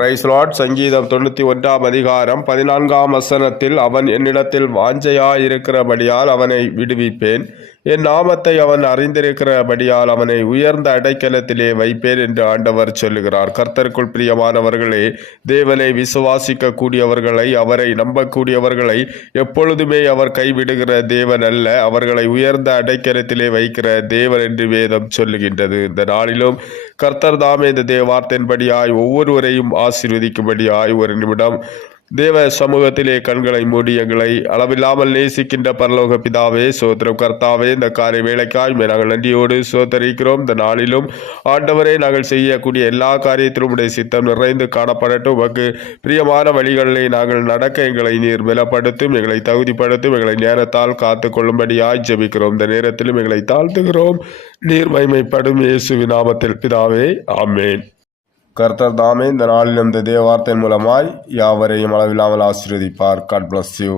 Price Lord. சங்கீதம் 91 அதிகாரம் 14 வசனத்தில், அவன் என்னிடத்தில் வாஞ்சையாயிருக்கிறபடியால் அவனை விடுவிப்பேன், என் நாமத்தை அவன் அறிந்திருக்கிறபடியால் அவனை உயர்ந்த அடைக்கலத்திலே வைப்பேன் என்று ஆண்டவர் சொல்லுகிறார். கர்த்தருக்குள் பிரியமானவர்களே, தேவனை விசுவாசிக்க கூடியவர்களை, அவரை நம்பக்கூடியவர்களை எப்பொழுதுமே அவர் கைவிடுகிற தேவன் அல்ல, அவர்களை உயர்ந்த அடைக்கலத்திலே வைக்கிற தேவன் என்று வேதம் சொல்லுகின்றது. இந்த நாளிலும் கர்த்தர் தாமே இந்த தேவார்த்தையின்படியாய் ஒவ்வொருவரையும் ஆசீர்வதிக்கும்படியாய் ஒரு நிமிடம் தேவ சமூகத்திலே கண்களை மூடி எங்களை அளவில்லாமல் நேசிக்கின்ற பரலோக பிதாவே, சோத்திரம் கர்த்தாவே, இந்த காலை வேளைக்காய் நாங்கள் நன்றியோடு சோதரிக்கிறோம். இந்த நாளிலும் ஆண்டவரே, நாங்கள் செய்யக்கூடிய எல்லா காரியத்திலும் உடைய சித்தம் நிறைந்து காணப்படட்டும். உமக்கு பிரியமான வழிகளிலே நாங்கள் நடக்க எங்களை நீர் பலப்படுத்தும், எங்களை தகுதிப்படுத்தும், எங்களை நேரத்தால் காத்து கொள்ளும்படியாய் ஜெபிக்கிறோம். இந்த நேரத்திலும் எங்களை தாழ்த்துகிறோம். நீர் மகிமைப்படும் இயேசுவின் நாமத்தில் பிதாவே, ஆமென். கர்த்தர் தாமே இந்த நாளில் இந்த தேவார்த்தையின் மூலமாய் யாவரையும் அளவில்லாமல் ஆசீர்வதிப்பார். God bless you.